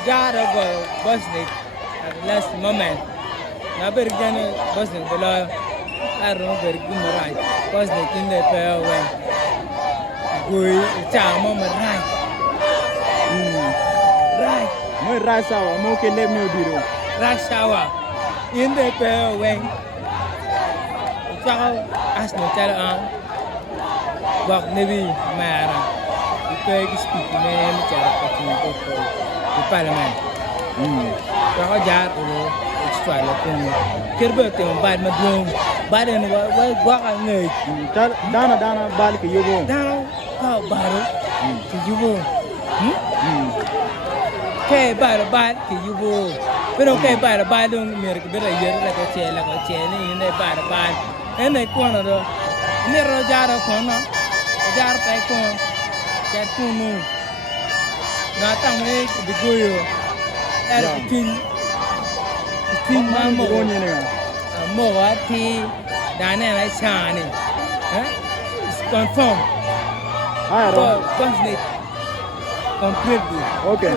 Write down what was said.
Ojara go Bosmic at the last moment. Now very general Bosmic below. I don't know very good right. Bosmic in the pair when we charm on right. Right. Mo rasawa mo ke le mi biro. Right shower in the pair when Chow as no tell Walk maybe Mara. The peg speak man, the parliament. Jar or extra like Kirbert and bad madroom, bad and what I need. Dana balki yugo. Down, how barrel to you will. Okay, by the bad to you will. But okay, by the bad, don't make a bit of year like a chair, in the by the bad. And they corner near Ojara corner, Jar Pacon, that two moon. Not a make the goyo. King Mammo, more tea, Dana Shani. It's confirmed. I don't. Completely. Okay.